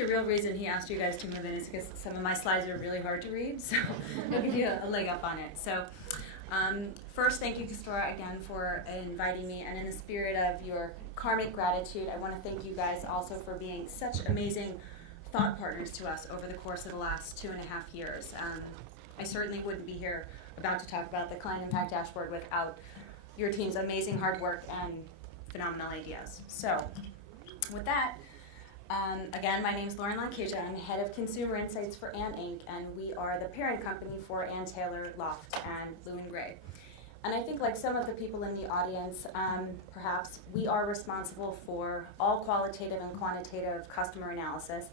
the real reason he asked you guys to move in is because some of my slides are really hard to read, so I'll give you a leg up on it. So first, thank you, Castora, again, for inviting me. And in the spirit of your karmic gratitude, I want to thank you guys also for being such amazing thought partners to us over the course of the last 2.5 years. I certainly wouldn't be here about to talk about the Client Impact Dashboard without your team's amazing hard work and phenomenal ideas. So with that, again, my name is LaCascia. I'm head of consumer insights for Ann Inc., and we are the parent company for Ann Taylor, LOFT, and Blue and Gray. And I think like some of the people in the audience, perhaps, we are responsible for all qualitative and quantitative customer analysis,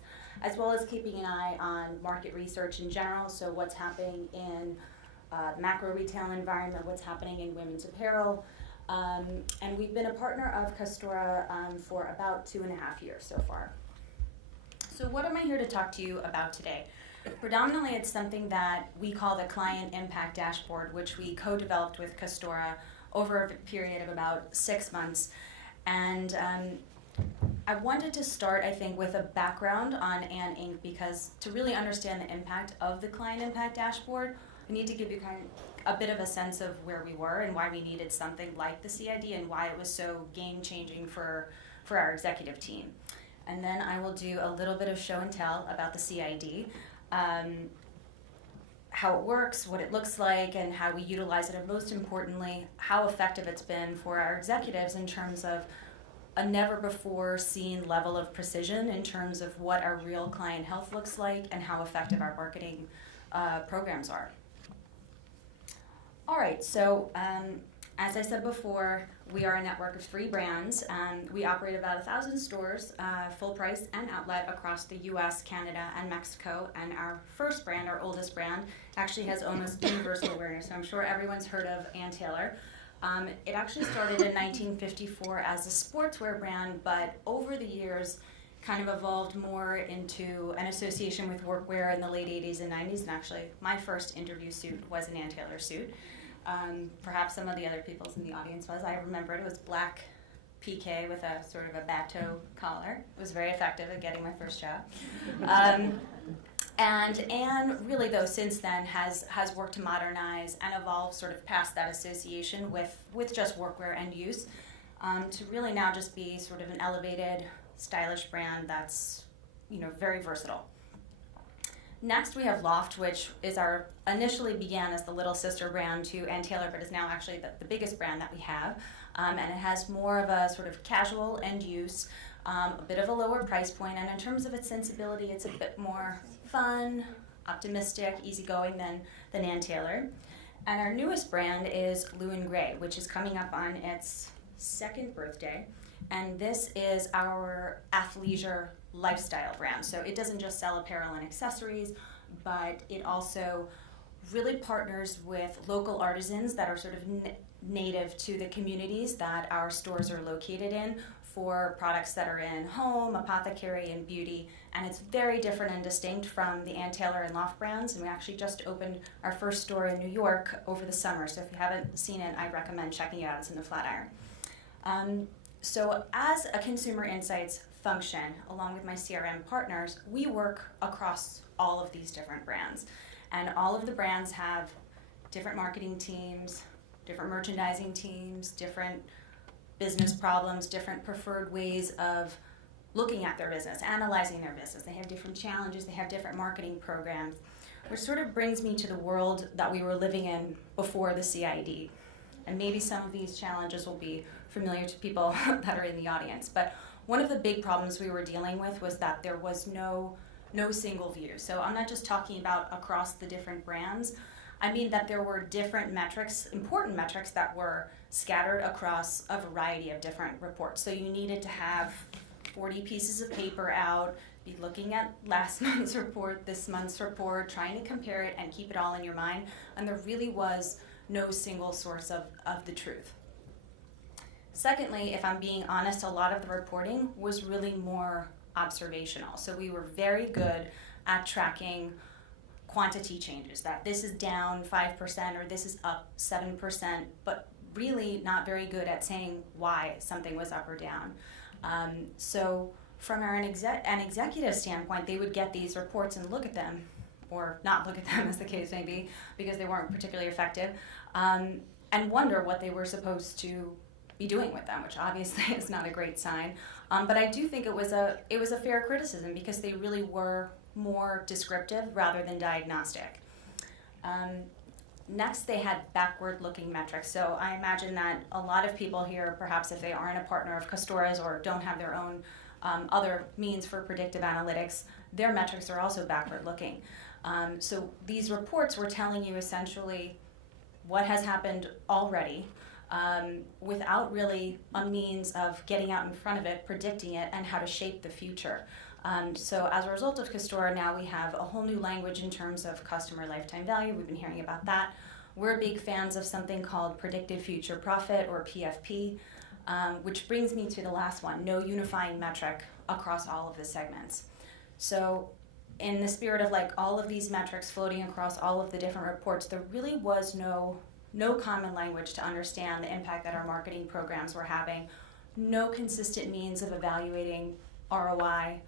as well as keeping an eye on market research in general, so what's happening in macro retail environment, what's happening in women's apparel. And we've been a partner of Castora for about 2.5 years so far. So what am I here to talk to you about today? Predominantly, it's something that we call the Client Impact Dashboard, which we co-developed with Castora over a period of about 6 months. And I wanted to start, I think, with a background on Ann Inc., because to really understand the impact of the Client Impact Dashboard, I need to give you kind of a bit of a sense of where we were and why we needed something like the CID and why it was so game-changing for our executive team. And then I will do a little bit of show and tell about the CID, how it works, what it looks like, and how we utilize it, and most importantly, how effective it's been for our executives in terms of a never-before-seen level of precision in terms of what our real client health looks like and how effective our marketing programs are. All right, so as I said before, we are a network of 3 brands. We operate about 1,000 stores, full price and outlet, across the US, Canada, and Mexico. And our first brand, our oldest brand, actually has almost universal awareness. So I'm sure everyone's heard of Ann Taylor. It actually started in 1954 as a sportswear brand, but over the years kind of evolved more into an association with workwear in the late 80s and 90s. And actually, my first interview suit was an Ann Taylor suit. Perhaps some of the other people's in the audience was. I remember it was black PK with a sort of a bateau collar. It was very effective at getting my first job. And Ann, really though, since then has worked to modernize and evolve sort of past that association with just workwear end use, to really now just be sort of an elevated, stylish brand that's, you know, very versatile. Next, we have LOFT, which is initially began as the little sister brand to Ann Taylor, but is now actually the biggest brand that we have. And it has more of a sort of casual end use, a bit of a lower price point, and in terms of its sensibility, it's a bit more fun, optimistic, easygoing than Ann Taylor. And our newest brand is Blue and Gray, which is coming up on its 2nd birthday. And this is our athleisure lifestyle brand. So it doesn't just sell apparel and accessories, but it also really partners with local artisans that are sort of native to the communities that our stores are located in for products that are in home, apothecary, and beauty. And it's very different and distinct from the Ann Taylor and LOFT brands. And we actually just opened our first store in New York over the summer. So if you haven't seen it, I recommend checking it out. It's in the Flatiron. So as a consumer insights function, along with my CRM partners, we work across all of these different brands. And all of the brands have different marketing teams, different merchandising teams, different business problems, different preferred ways of looking at their business, analyzing their business. They have different challenges, they have different marketing programs, which sort of brings me to the world that we were living in before the CID. And maybe some of these challenges will be familiar to people that are in the audience. But one of the big problems we were dealing with was that there was no single view. So I'm not just talking about across the different brands. I mean that there were different metrics, important metrics, that were scattered across a variety of different reports. So you needed to have 40 pieces of paper out, be looking at last month's report, this month's report, trying to compare it and keep it all in your mind. And there really was no single source of the truth. Secondly, if I'm being honest, a lot of the reporting was really more observational. So we were very good at tracking quantity changes, that this is down 5% or this is up 7%, but really not very good at saying why something was up or down. So from an executive standpoint, they would get these reports and look at them, or not look at them as the case may be, because they weren't particularly effective, and wonder what they were supposed to be doing with them, which obviously is not a great sign. But I do think it was a fair criticism, because they really were more descriptive rather than diagnostic. Next, they had backward-looking metrics. So I imagine that a lot of people here, perhaps if they aren't a partner of Castora's or don't have their own other means for predictive analytics, their metrics are also backward-looking. So these reports were telling you essentially what has happened already, without really a means of getting out in front of it, predicting it, and how to shape the future. So as a result of Castora, now we have a whole new language in terms of customer lifetime value. We've been hearing about that. We're big fans of something called predicted future profit, or PFP, which brings me to the last one, no unifying metric across all of the segments. So in the spirit of like all of these metrics floating across all of the different reports, there really was no common language to understand the impact that our marketing programs were having, no consistent means of evaluating ROI,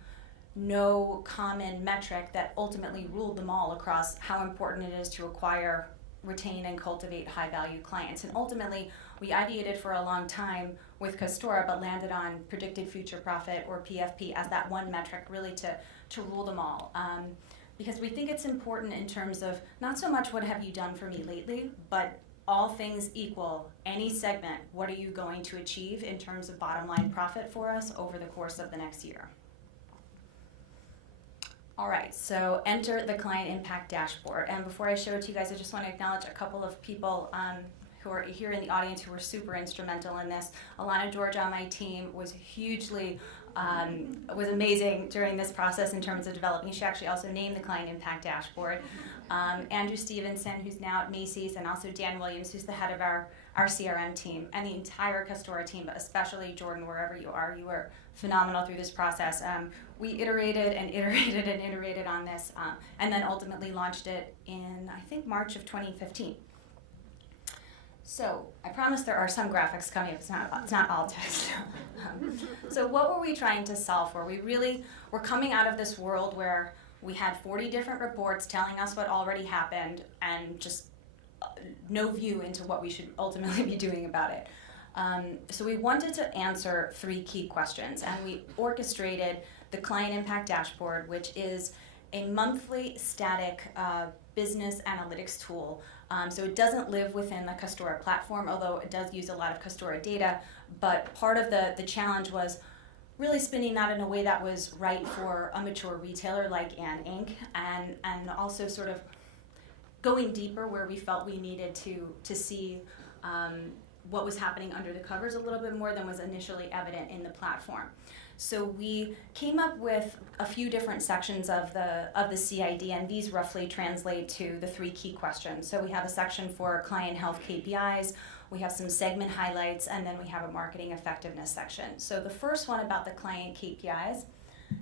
no common metric that ultimately ruled them all across how important it is to acquire, retain, and cultivate high-value clients. And ultimately, we ideated for a long time with Castora, but landed on predicted future profit, or PFP, as that one metric really to rule them all. Because we think it's important in terms of not so much what have you done for me lately, but all things equal, any segment, what are you going to achieve in terms of bottom line profit for us over the course of the next year? All right, so enter the client impact dashboard. And before I show it to you guys, I just want to acknowledge a couple of people who are here in the audience who were super instrumental in this. Alana George on my team was was amazing during this process in terms of developing. She actually also named the client impact dashboard. Andrew Stevenson, who's now at Macy's, and also Dan Williams, who's the head of our CRM team, and the entire Castora team, but especially Jordan, wherever you are, you were phenomenal through this process. We iterated and iterated and iterated on this, and then ultimately launched it in, I think, March of 2015. So I promise there are some graphics coming up. It's not all text. So what were we trying to solve for? We're coming out of this world where we had 40 different reports telling us what already happened, and just no view into what we should ultimately be doing about it. So we wanted to answer 3 key questions, and we orchestrated the Client Impact Dashboard, which is a monthly static business analytics tool. So it doesn't live within the Castora platform, although it does use a lot of Castora data. But part of the challenge was really spinning that in a way that was right for a mature retailer like Ann Inc., and also sort of going deeper where we felt we needed to see what was happening under the covers a little bit more than was initially evident in the platform. So we came up with a few different sections of the CID, and these roughly translate to the 3 key questions. So we have a section for client health KPIs, we have some segment highlights, and then we have a marketing effectiveness section. So the first one about the client KPIs,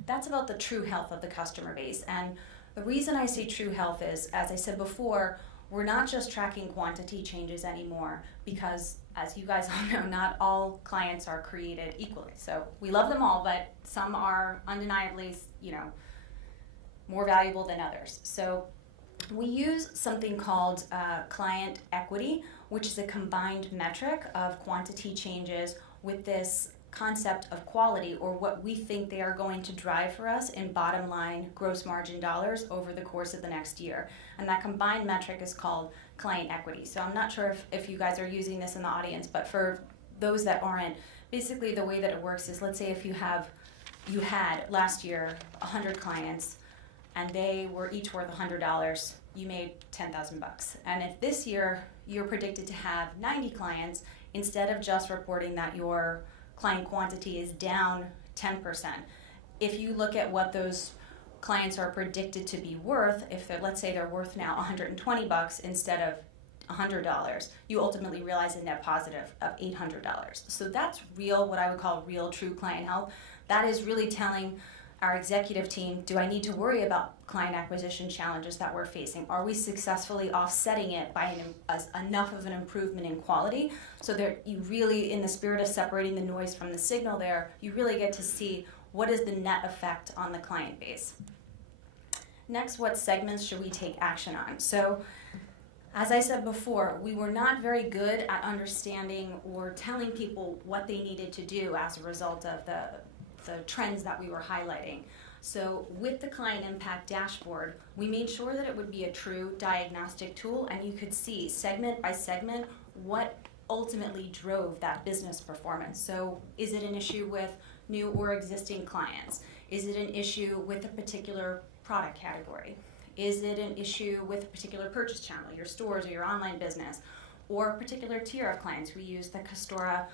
that's about the true health of the customer base. And the reason I say true health is, as I said before, we're not just tracking quantity changes anymore, because as you guys all know, not all clients are created equally. So we love them all, but some are undeniably, more valuable than others. So we use something called client equity, which is a combined metric of quantity changes with this concept of quality, or what we think they are going to drive for us in bottom line gross margin dollars over the course of the next year. And that combined metric is called client equity. So I'm not sure if you guys are using this in the audience, but for those that aren't, basically the way that it works is, let's say if you had last year 100 clients and they were each worth $100, you made $10,000. And if this year you're predicted to have 90 clients, instead of just reporting that your client quantity is down 10%. If you look at what those clients are predicted to be worth, if let's say they're worth now $120 instead of $100, you ultimately realize a net positive of $800. So that's real, what I would call real true client health. That is really telling our executive team, do I need to worry about client acquisition challenges that we're facing? Are we successfully offsetting it by enough of an improvement in quality so that you really, in the spirit of separating the noise from the signal there, you really get to see what is the net effect on the client base? Next, what segments should we take action on? So, as I said before, we were not very good at understanding or telling people what they needed to do as a result of the trends that we were highlighting. So with the client impact dashboard, we made sure that it would be a true diagnostic tool, and you could see segment by segment what ultimately drove that business performance. So is it an issue with new or existing clients? Is it an issue with a particular product category? Is it an issue with a particular purchase channel, your stores or your online business, or a particular tier of clients? We use the Castora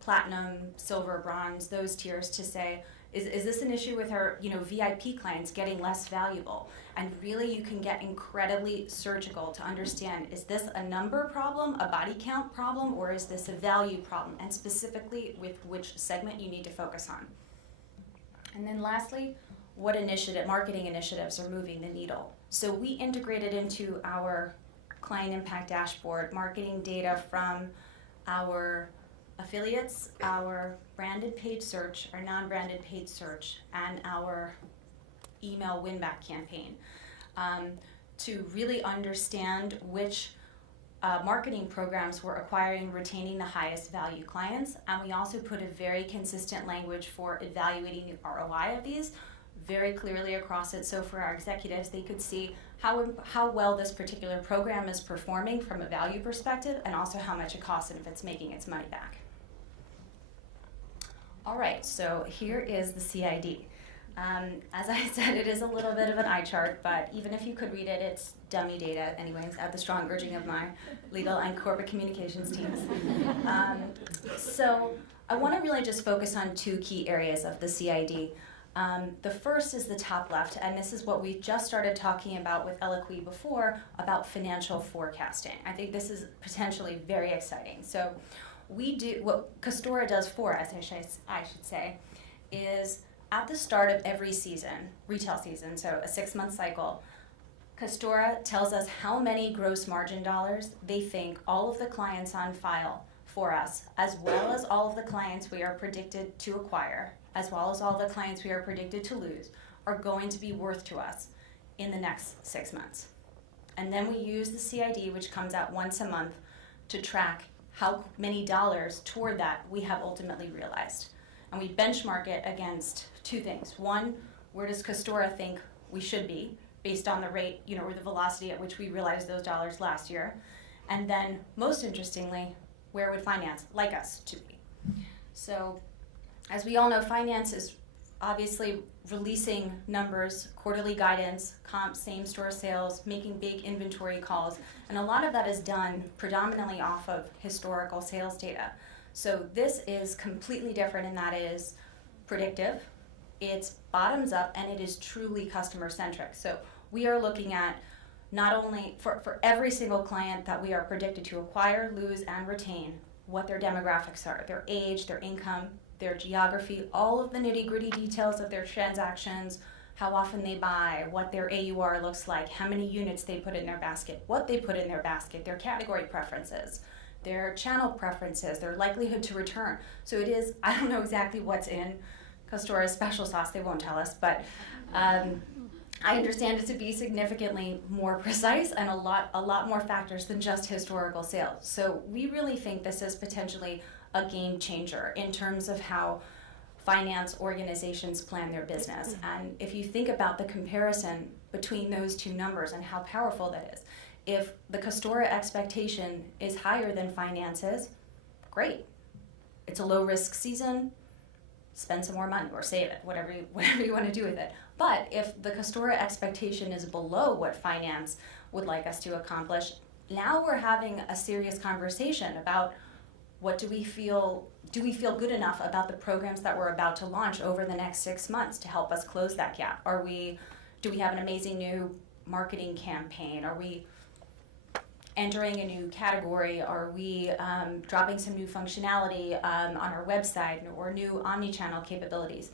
Platinum, Silver, Bronze, those tiers to say, is this an issue with our VIP clients getting less valuable? And really you can get incredibly surgical to understand, is this a number problem, a body count problem, or is this a value problem? And specifically with which segment you need to focus on. And then lastly, what marketing initiatives are moving the needle? So we integrated into our client impact dashboard marketing data from our affiliates, our branded paid search, our non-branded paid search, and our email win-back campaign to really understand which marketing programs were acquiring and retaining the highest value clients. And we also put a very consistent language for evaluating the ROI of these very clearly across it. So for our executives, they could see how well this particular program is performing from a value perspective, and also how much it costs and if it's making its money back. All right, so here is the CID. As I said, it is a little bit of an eye chart, but even if you could read it, it's dummy data anyways, at the strong urging of my legal and corporate communications teams. So I want to really just focus on two key areas of the CID. The first is the top left, and this is what we just started talking about with Eloquy before, about financial forecasting. I think this is potentially very exciting. So what Castora does for us, I should say, is at the start of every season, retail season, so a 6-month cycle, Castora tells us how many gross margin dollars they think all of the clients on file for us, as well as all of the clients we are predicted to acquire, as well as all the clients we are predicted to lose, are going to be worth to us in the next 6 months. And then we use the CID, which comes out once a month, to track how many dollars toward that we have ultimately realized. And we benchmark it against two things. One, where does Castora think we should be based on the rate, or the velocity at which we realized those dollars last year? And then, most interestingly, where would finance like us to be? So, as we all know, finance is obviously releasing numbers, quarterly guidance, comp, same-store sales, making big inventory calls, and a lot of that is done predominantly off of historical sales data. So this is completely different, and that is predictive, it's bottoms up, and it is truly customer-centric. So we are looking at not only for every single client that we are predicted to acquire, lose, and retain, what their demographics are, their age, their income, their geography, all of the nitty-gritty details of their transactions, how often they buy, what their AUR looks like, how many units they put in their basket, what they put in their basket, their category preferences, their channel preferences, their likelihood to return. So it is, I don't know exactly what's in Castora's special sauce, they won't tell us, but I understand it to be significantly more precise and a lot more factors than just historical sales. So we really think this is potentially a game changer in terms of how finance organizations plan their business. And if you think about the comparison between those two numbers and how powerful that is, if the Castora expectation is higher than finances, great. It's a low risk season, spend some more money or save it, whatever you want to do with it. But if the Castora expectation is below what finance would like us to accomplish, now we're having a serious conversation about what do we feel good enough about the programs that we're about to launch over the next 6 months to help us close that gap? Do we have an amazing new marketing campaign? Are we entering a new category? Are we dropping some new functionality on our website or new omni-channel capabilities?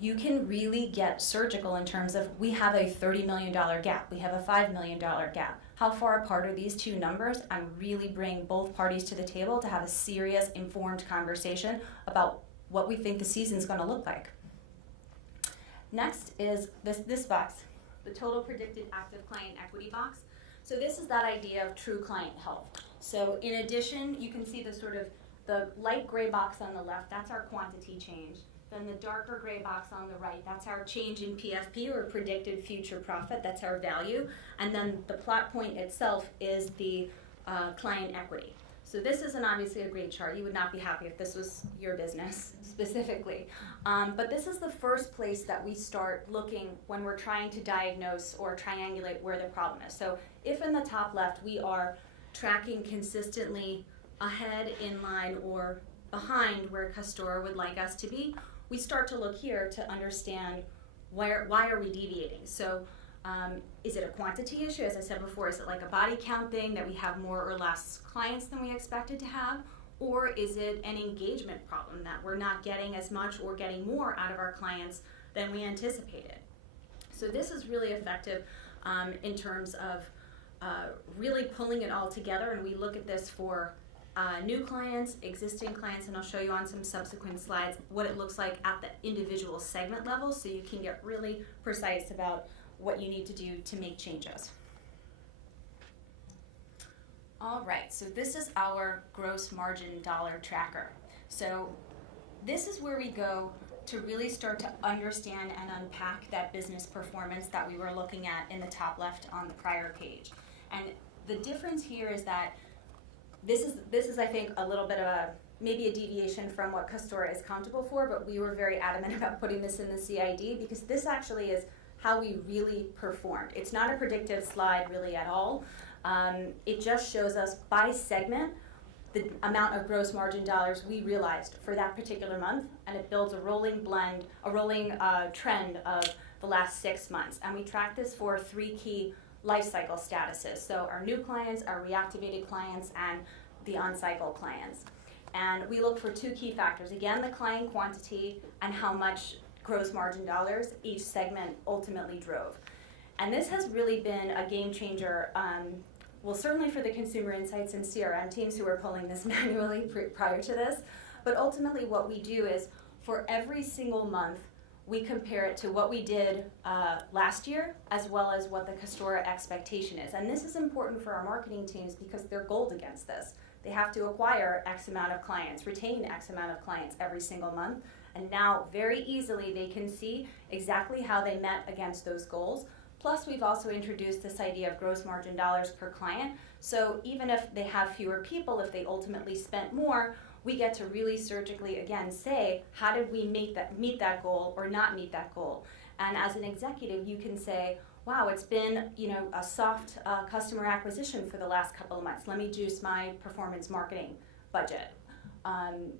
You can really get surgical in terms of, we have a $30 million gap, we have a $5 million gap. How far apart are these two numbers? And really bring both parties to the table to have a serious, informed conversation about what we think the season's going to look like. Next is this box, the total predicted active client equity box. So this is that idea of true client health. So in addition, you can see the light gray box on the left, that's our quantity change. Then the darker gray box on the right, that's our change in PFP, or predicted future profit, that's our value. And then the plot point itself is the client equity. So this isn't obviously a great chart. You would not be happy if this was your business specifically. But this is the first place that we start looking when we're trying to diagnose or triangulate where the problem is. So if in the top left we are tracking consistently ahead, in line, or behind where Castora would like us to be, we start to look here to understand why are we deviating. So is it a quantity issue? As I said before, is it like a body count thing that we have more or less clients than we expected to have? Or is it an engagement problem that we're not getting as much or getting more out of our clients than we anticipated? So this is really effective in terms of really pulling it all together, and we look at this for new clients, existing clients, and I'll show you on some subsequent slides what it looks like at the individual segment level, so you can get really precise about what you need to do to make changes. All right, so this is our gross margin dollar tracker. So this is where we go to really start to understand and unpack that business performance that we were looking at in the top left on the prior page. And the difference here is that this is I think a little bit of maybe a deviation from what Castora is comfortable for, but we were very adamant about putting this in the CID because this actually is how we really performed. It's not a predictive slide really at all. It just shows us by segment the amount of gross margin dollars we realized for that particular month, and it builds a rolling trend of the last 6 months. And we track this for 3 key life cycle statuses. So our new clients, our reactivated clients, and the on-cycle clients. And we look for 2 key factors. Again, the client quantity and how much gross margin dollars each segment ultimately drove. And this has really been a game changer, well, certainly for the consumer insights and CRM teams who were pulling this manually prior to this, but ultimately what we do is for every single month, we compare it to what we did last year as well as what the Castora expectation is. And this is important for our marketing teams because they're goaled against this. They have to acquire X amount of clients, retain X amount of clients every single month. And now very easily they can see exactly how they met against those goals. Plus we've also introduced this idea of gross margin dollars per client. So even if they have fewer people, if they ultimately spent more, we get to really surgically again say, how did we meet that goal or not meet that goal? And as an executive, you can say, wow, it's been a soft customer acquisition for the last couple of months. Let me juice my performance marketing budget.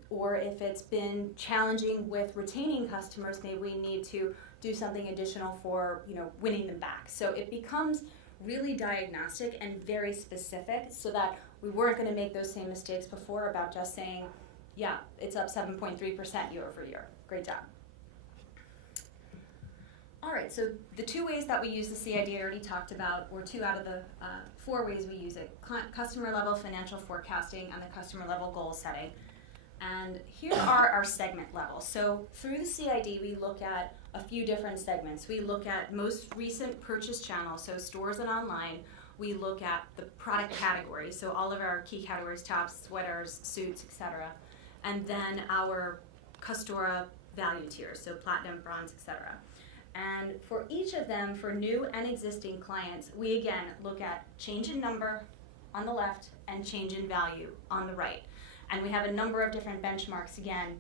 Or if it's been challenging with retaining customers, maybe we need to do something additional for winning them back. So it becomes really diagnostic and very specific so that we weren't going to make those same mistakes before about just saying, yeah, it's up 7.3% year over year. Great job. All right, so the 2 ways that we use the CID I already talked about, or 2 out of the 4 ways we use it: customer level financial forecasting and the customer level goal setting. And here are our segment levels. So through the CID, we look at a few different segments. We look at most recent purchase channels, so stores and online. We look at the product category, so all of our key categories: tops, sweaters, suits, etc. And then our Castora value tiers, so platinum, bronze, etc. And for each of them, for new and existing clients, we again look at change in number on the left and change in value on the right. And we have a number of different benchmarks. Again,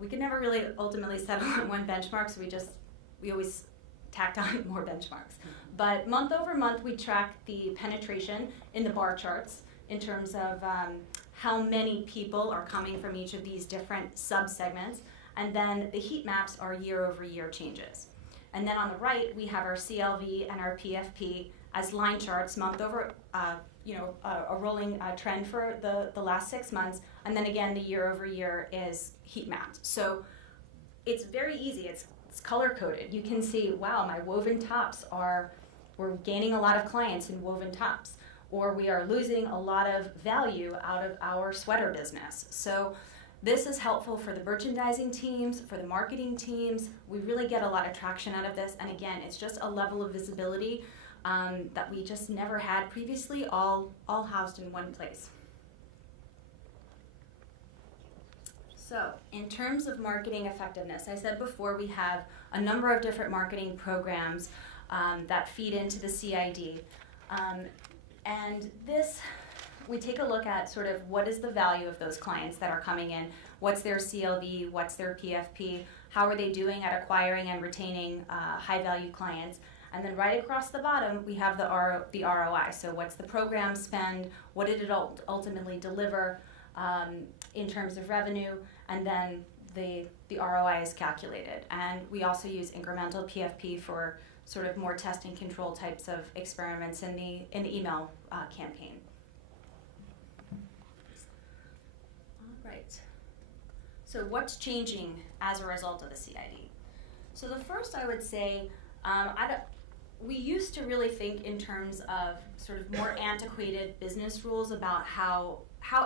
we could never really ultimately settle on one benchmark, so we always tacked on more benchmarks. But month over month, we track the penetration in the bar charts in terms of how many people are coming from each of these different sub-segments. And then the heat maps are year over year changes. And then on the right, we have our CLV and our PFP as line charts, month over, a rolling trend for the last 6 months. And then again, the year over year is heat mapped. So it's very easy. It's color coded. You can see, wow, my woven tops we're gaining a lot of clients in woven tops, or we are losing a lot of value out of our sweater business. So This is helpful for the merchandising teams, for the marketing teams. We really get a lot of traction out of this. And again, it's just a level of visibility that we just never had previously, all housed in one place. So in terms of marketing effectiveness, I said before we have a number of different marketing programs that feed into the CID. And this, we take a look at sort of what is the value of those clients that are coming in, what's their CLV, what's their PFP, how are they doing at acquiring and retaining high value clients. And then right across the bottom, we have the ROI. So what's the program spend, what did it ultimately deliver in terms of revenue, and then the ROI is calculated. And we also use incremental PFP for sort of more test and control types of experiments in the email campaign. All right. So what's changing as a result of the CID? So the first, I would say, we used to really think in terms of sort of more antiquated business rules about how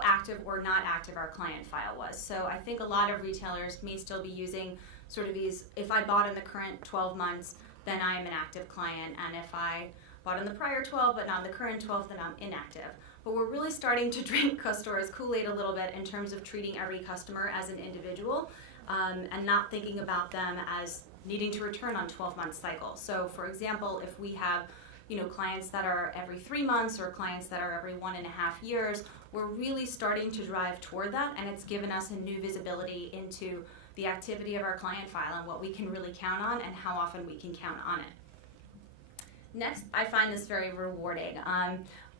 active or not active our client file was. So I think a lot of retailers may still be using sort of these, if I bought in the current 12 months, then I am an active client, and if I bought in the prior 12 but not the current 12, then I'm inactive. But we're really starting to drink Castora's Kool-Aid a little bit in terms of treating every customer as an individual and not thinking about them as needing to return on 12-month cycles. So for example, if we have clients that are every 3 months or clients that are every 1.5 years, we're really starting to drive toward that, and it's given us a new visibility into the activity of our client file and what we can really count on and how often we can count on it. Next, I find this very rewarding,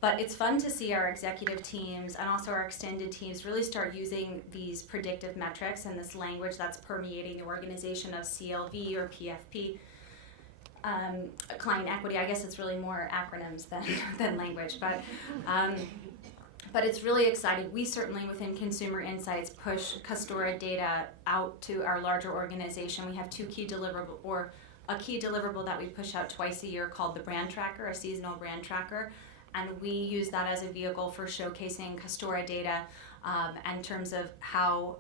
but it's fun to see our executive teams and also our extended teams really start using these predictive metrics and this language that's permeating the organization of CLV or PFP. Client equity, I guess it's really more acronyms than language, but it's really exciting. We certainly within Consumer Insights push Castora data out to our larger organization. We have a key deliverable that we push out twice a year called the brand tracker, a seasonal brand tracker, and we use that as a vehicle for showcasing Castora data in terms of how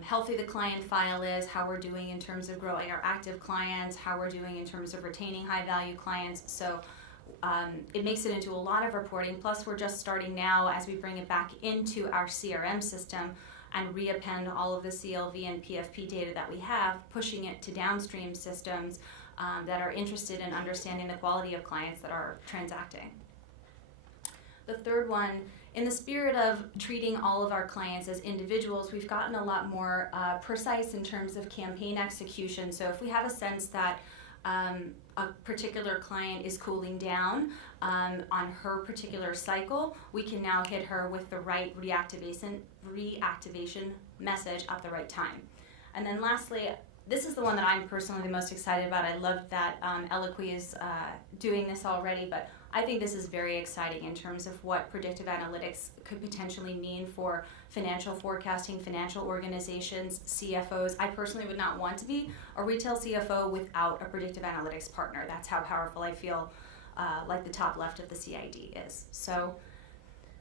healthy the client file is, how we're doing in terms of growing our active clients, how we're doing in terms of retaining high value clients. So it makes it into a lot of reporting. Plus we're just starting now as we bring it back into our CRM system and reappend all of the CLV and PFP data that we have, pushing it to downstream systems that are interested in understanding the quality of clients that are transacting. The third one, in the spirit of treating all of our clients as individuals, we've gotten a lot more precise in terms of campaign execution. So if we have a sense that a particular client is cooling down on her particular cycle, we can now hit her with the right reactivation message at the right time. And then lastly, this is the one that I'm personally the most excited about. I love that Eloqui is doing this already, but I think this is very exciting in terms of what predictive analytics could potentially mean for financial forecasting, financial organizations, CFOs. I personally would not want to be a retail CFO without a predictive analytics partner. That's how powerful I feel like the top left of the CID is. So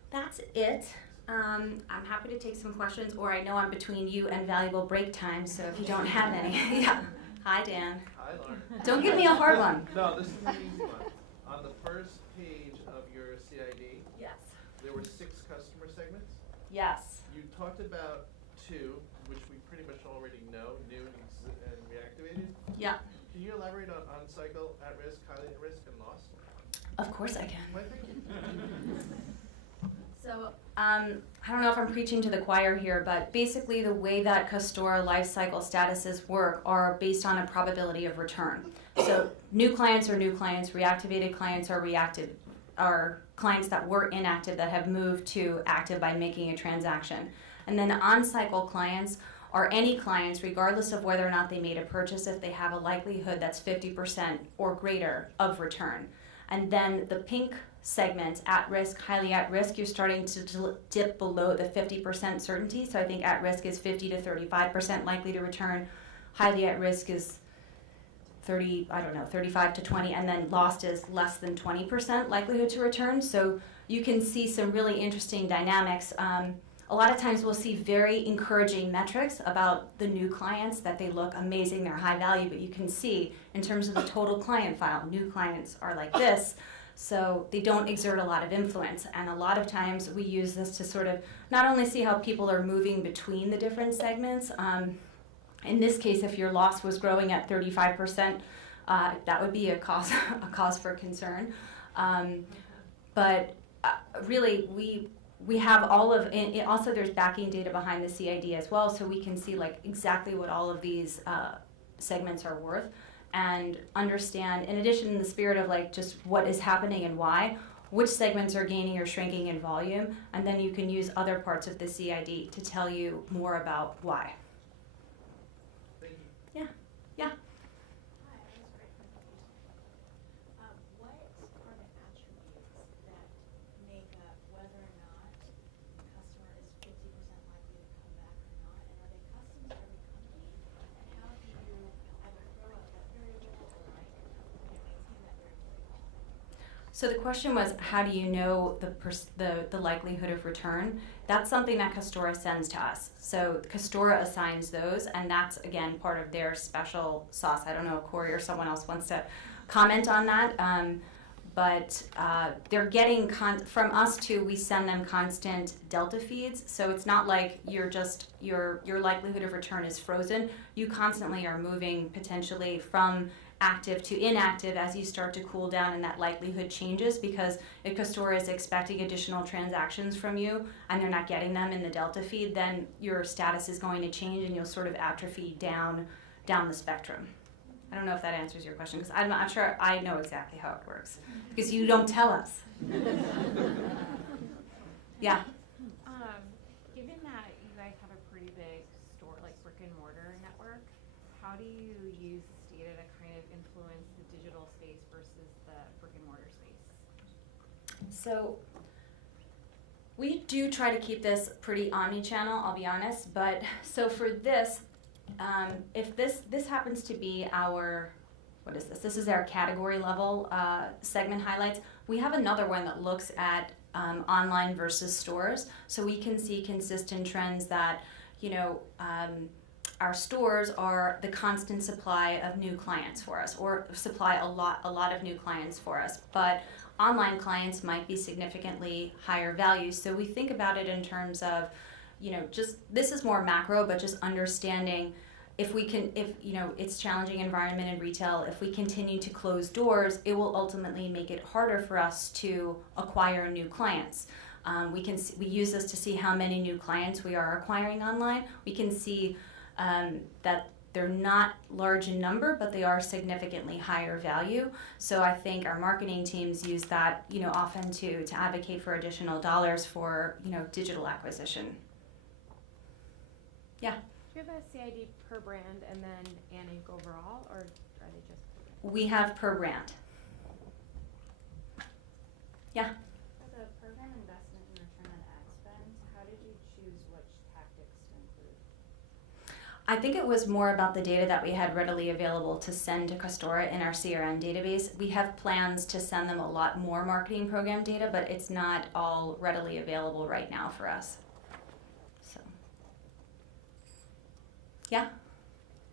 that's it. I'm happy to take some questions, or I know I'm between you and valuable break time, so if you don't have any. Yeah. Hi, Dan. Hi, Lauren. Don't give me a hard one. No, this is an easy one. On the first page of your CID, Yes. there were 6 customer segments. Yes. You talked about 2, which we pretty much already know, new and reactivated. Yeah. Can you elaborate on on-cycle, at-risk, highly at risk, and lost? Of course I can. Why, thank you. So I don't know if I'm preaching to the choir here, but basically the way that Castora life cycle statuses work are based on a probability of return. So new clients are new clients, reactivated clients are clients that were inactive that have moved to active by making a transaction. And then on-cycle clients are any clients, regardless of whether or not they made a purchase, if they have a likelihood that's 50% or greater of return. And then the pink segment, at risk, highly at risk, you're starting to dip below the 50% certainty. So I think at risk is 50 to 35% likely to return. Highly at risk is 35 to 20, and then lost is less than 20% likelihood to return. So you can see some really interesting dynamics. a lot of times we'll see very encouraging metrics about the new clients, that they look amazing, they're high value, but you can see in terms of the total client file, new clients are like this, so they don't exert a lot of influence. And a lot of times we use this to sort of not only see how people are moving between the different segments. In this case, if your loss was growing at 35%, that would be a cause for concern. But really, we have all of, and also there's backing data behind the CID as well, so we can see like exactly what all of these segments are worth, and understand, in addition, in the spirit of like just what is happening and why, which segments are gaining or shrinking in volume, and then you can use other parts of the CID to tell you more about why. Thank you. Yeah, yeah. Hi, that was a great presentation. What are the attributes that make up whether or not a customer is 50% likely to come back or not? And are they custom to every company? And how do you either throw out that variable or maintain that variable? So the question was, how do you know the likelihood of return? That's something that Castora sends to us. So Castora assigns those, and that's, again, part of their special sauce. I don't know if Corey or someone else wants to comment on that, but they're getting, from us too, we send them constant delta feeds, so it's not like you're just, your likelihood of return is frozen. You constantly are moving potentially from active to inactive as you start to cool down, and that likelihood changes, because if Castora is expecting additional transactions from you and they're not getting them in the delta feed, then your status is going to change and you'll sort of atrophy down the spectrum. I don't know if that answers your question, because I'm not sure I know exactly how it works, because you don't tell us. Yeah. Given that you guys have a pretty big store, like brick and mortar network, how do you use this data to kind of influence the digital space versus the brick and mortar space? So we do try to keep this pretty omni-channel, I'll be honest, but so for this, if this happens to be our, what is this? This is our category level segment highlights. We have another one that looks at online versus stores, so we can see consistent trends that, you know, our stores are the constant supply of new clients for us, or supply a lot of new clients for us, but online clients might be significantly higher value. So we think about it in terms of, you know, just, this is more macro, but just understanding if you know, it's challenging environment in retail, if we continue to close doors, it will ultimately make it harder for us to acquire new clients. We use this to see how many new clients we are acquiring online. We can see that they're not large in number, but they are significantly higher value. So I think our marketing teams use that, you know, often to advocate for additional dollars for, you know, digital acquisition. Yeah. Do you have a CID per brand and then Inc. overall, or are they just? We have per brand. Yeah. For the program investment and return on ad spend, how did you choose which tactics to include? I think it was more about the data that we had readily available to send to Castora in our CRM database. We have plans to send them a lot more marketing program data, but it's not all readily available right now for us. So, yeah?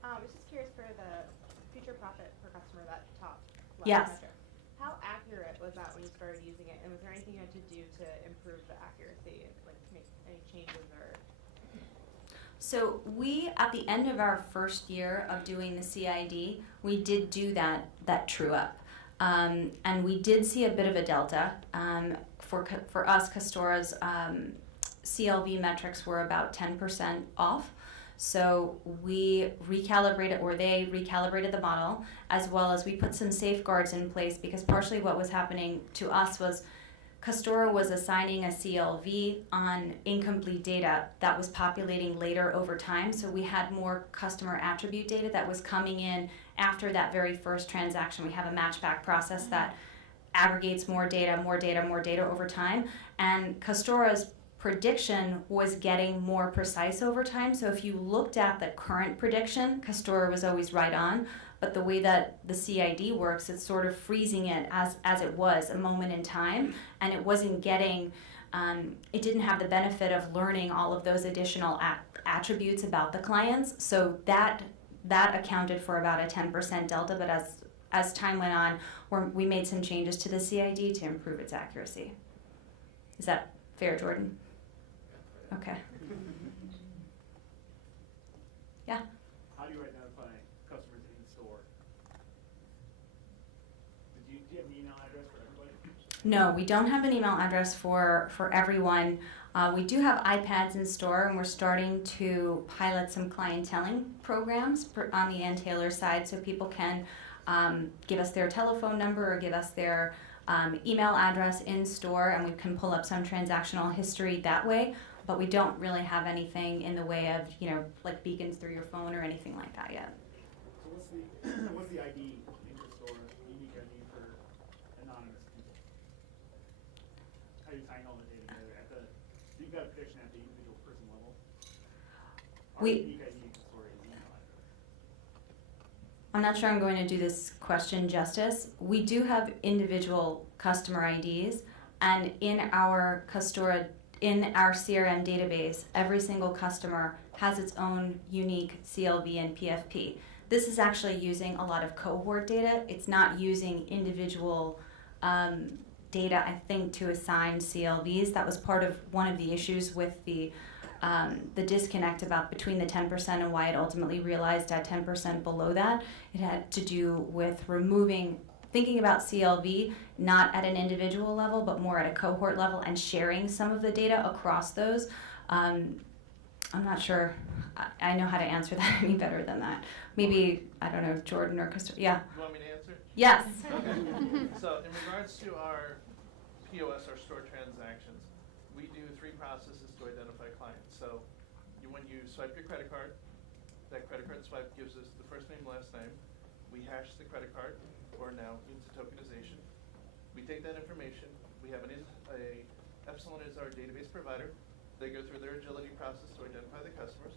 I was just curious for the future profit per customer, that top left Yes. measure. How accurate was that when you started using it, and was there anything you had to do to improve the accuracy, like make any changes or? So we, at the end of our first year of doing the CID, we did do that true up. And we did see a bit of a delta. For us, Castora's CLV metrics were about 10% off. So we recalibrated, or they recalibrated the model, as well as we put some safeguards in place, because partially what was happening to us was Castora was assigning a CLV on incomplete data that was populating later over time. So we had more customer attribute data that was coming in after that very first transaction. We have a matchback process that aggregates more data over time. And Castora's prediction was getting more precise over time. So if you looked at the current prediction, Castora was always right on. But the way that the CID works, it's sort of freezing it as it was a moment in time, and it wasn't getting it didn't have the benefit of learning all of those additional attributes about the clients. So that accounted for about a 10% delta, but as time went on, we made some changes to the CID to improve its accuracy. Is that fair, Jordan? Okay. Yeah? How do you identify customers in store? Do you have an email address for everybody? No, we don't have an email address for everyone. We do have iPads in store, and we're starting to pilot some clienteling programs on the Ann Taylor side, so people can give us their telephone number or give us their email address in store, and we can pull up some transactional history that way. But we don't really have anything in the way of, like beacons through your phone or anything like that yet. So what's the ID in your store, unique ID for anonymous people? How do you tying all the data together? So you've got a prediction at the individual person level. Our unique ID in the store is email address. I'm not sure I'm going to do this question justice. We do have individual customer IDs, and in our CRM database, every single customer has its own unique CLV and PFP. This is actually using a lot of cohort data. It's not using individual data, I think, to assign CLVs. That was part of one of the issues with the disconnect between the 10% and why it ultimately realized at 10% below that. It had to do with thinking about CLV not at an individual level, but more at a cohort level, and sharing some of the data across those. I'm not sure I know how to answer that any better than that. Maybe, I don't know, Jordan or Crystal. Yeah. You want me to answer? Yes. Okay. So in regards to our POS, our store transactions, we do 3 processes to identify clients. So when you swipe your credit card, that credit card swipe gives us the first name, last name. We hash the credit card, or now into tokenization. We take that information. We have Epsilon is our database provider. They go through their agility process to identify the customers.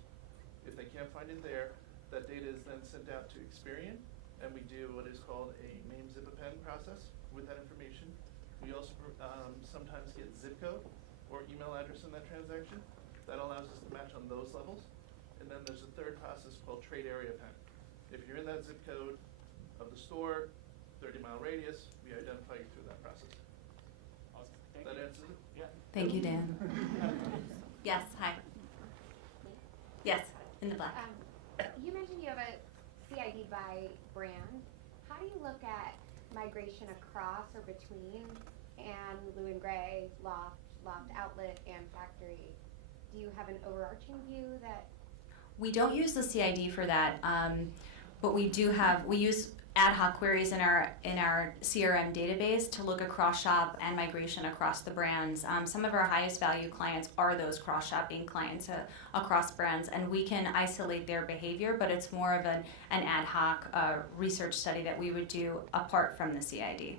If they can't find it there, that data is then sent out to Experian, and we do what is called a name zip append process with that information. We also sometimes get zip code or email address in that transaction. That allows us to match on those levels. And then there's a third process called trade area append. If you're in that zip code of the store, 30-mile radius, we identify you through that process. Awesome. Thank That you. answers it? Yeah. Thank you, Dan. Yes, hi. Yes, in the black. You mentioned you have a CID by brand. How do you look at migration across or between Ann, Blue and Gray, Loft Outlet, and Factory? Do you have an overarching view that? We don't use the CID for that, but we use ad hoc queries in our CRM database to look at cross-shop and migration across the brands. Some of our highest value clients are those cross-shopping clients across brands, and we can isolate their behavior, but it's more of an ad hoc research study that we would do apart from the CID.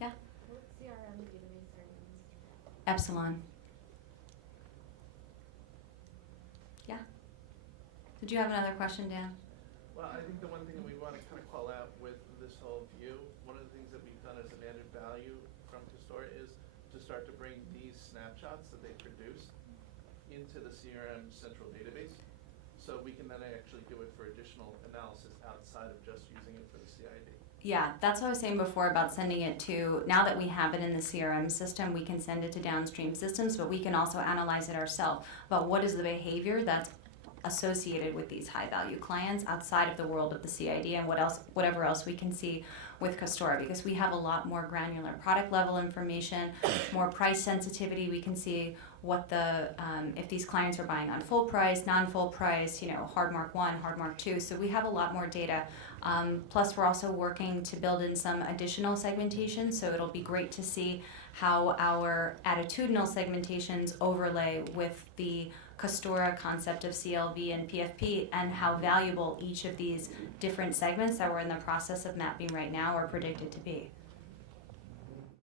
Yeah? What CRM database are you using? Epsilon. Yeah? Did you have another question, Dan? Well, I think the one thing that we want to kind of call out with this whole view, one of the things that we've done as an added value from Castora is to start to bring these snapshots that they produce into the CRM central database, so we can then actually do it for additional analysis outside of just using it for the CID. Yeah, that's what I was saying before about sending it to, now that we have it in the CRM system, we can send it to downstream systems, but we can also analyze it ourselves about what is the behavior that's associated with these high value clients outside of the world of the CID, and whatever else we can see with Castora, because we have a lot more granular product level information, more price sensitivity. We can see what if these clients are buying on full price, non-full price, hard mark 1, hard mark 2. So we have a lot more data. Plus we're also working to build in some additional segmentation, so it'll be great to see how our attitudinal segmentations overlay with the Castora concept of CLV and PFP, and how valuable each of these different segments that we're in the process of mapping right now are predicted to be.